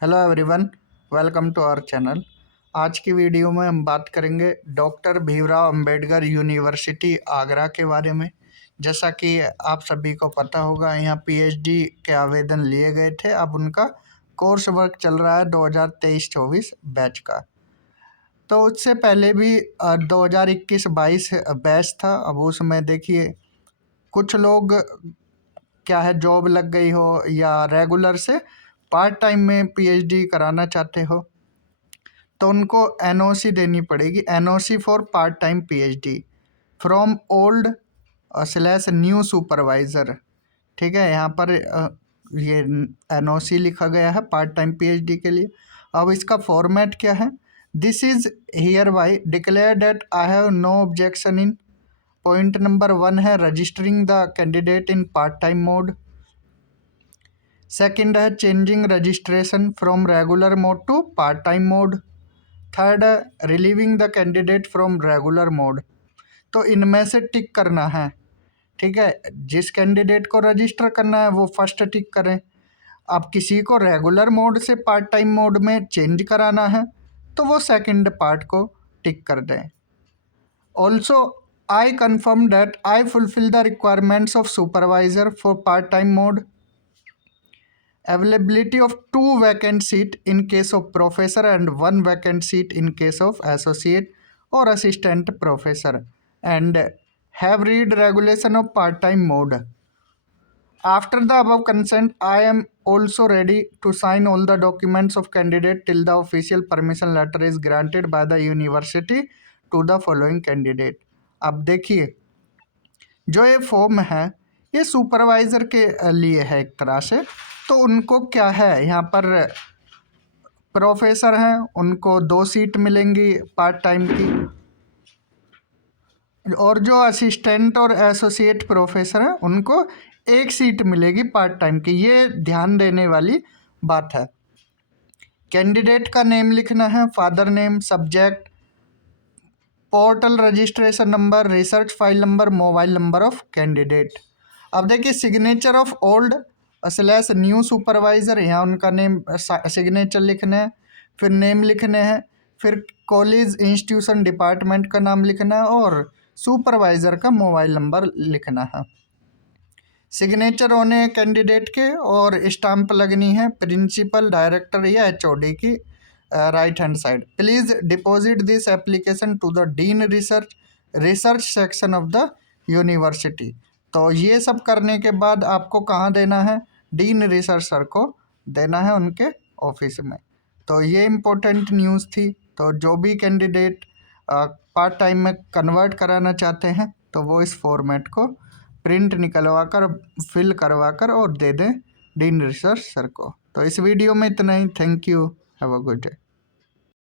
Hello everyone, welcome to our channel. आज की video में हम बात करेंगे डॉक्टर भीमराव अंबेडकर यूनिवर्सिटी आगरा के बारे में। जैसा कि आप सभी को पता होगा, यहाँ पीएचडी के आवेदन लिए गए थे। अब उनका कोर्स वर्क चल रहा है 2023-24 बैच का। तो उससे पहले भी 2021-22 बैच था। अब उसमें देखिए, कुछ लोग क्या है, जॉब लग गई हो या रेगुलर से पार्ट टाइम में पीएचडी कराना चाहते हो तो उनको एनओसी देनी पड़ेगी। NOC for part time PhD from old slash new supervisor. ठीक है, यहाँ पर ये एनओसी लिखा गया है पार्ट टाइम पीएचडी के लिए। अब इसका फॉर्मेट क्या है? This is hereby declare that I have no objection in. Point number 1 है registering the candidate in part time mode. Second है changing registration from regular mode to part time mode. Third है relieving the candidate from regular mode. तो इनमें से टिक करना है। ठीक है, जिस कैंडिडेट को रजिस्टर करना है वो फर्स्ट टिक करें। अब किसी को रेगुलर मोड से पार्ट टाइम मोड में चेंज कराना है तो वो सेकंड पार्ट को टिक कर दें। Also I confirm that I fulfil the requirements of supervisor for part time mode. Availability of 2 vacant seat in case of professor and 1 vacant seat in case of associate or assistant professor, and have read regulation of part-time mode. After the above consent, I am also ready to sign all the documents of candidate till the official permission letter is granted by the university to the following candidate. अब देखिए, जो ये form है ये supervisor के लिए है एक तरह से। तो उनको क्या है, यहाँ पर प्रोफेसर हैं उनको 2 सीट मिलेंगी पार्ट टाइम की, और जो असिस्टेंट और एसोसिएट प्रोफेसर हैं उनको 1 सीट मिलेगी पार्ट टाइम की। ये ध्यान देने वाली बात है। कैंडिडेट का नेम लिखना है, father name, subject, portal registration number, research file number, mobile number of candidate. अब देखिए, signature of old slash new supervisor, यहाँ उनका नेम सिग्नेचर लिखना है, फिर नेम लिखने हैं, फिर कॉलेज इंस्टीट्यूशन डिपार्टमेंट का नाम लिखना है और सुपरवाइज़र का मोबाइल नंबर लिखना है। सिग्नेचर होने हैं कैंडिडेट के और स्टाम्प लगनी है प्रिंसिपल, डायरेक्टर या एचओडी की right hand side. Please deposit this application to the dean research section of the university. तो ये सब करने के बाद आपको कहाँ देना है? डीन रिसर्च सर को देना है, उनके ऑफिस में। तो ये इम्पोर्टेंट न्यूज़ थी। तो जो भी कैंडिडेट पार्ट टाइम में कन्वर्ट कराना चाहते हैं तो वो इस फॉर्मेट को प्रिंट निकलवा कर, फिल करवा कर और दे दें डीन रिसर्च सर को। तो इस वीडियो में इतना ही। Thank you, have a good day.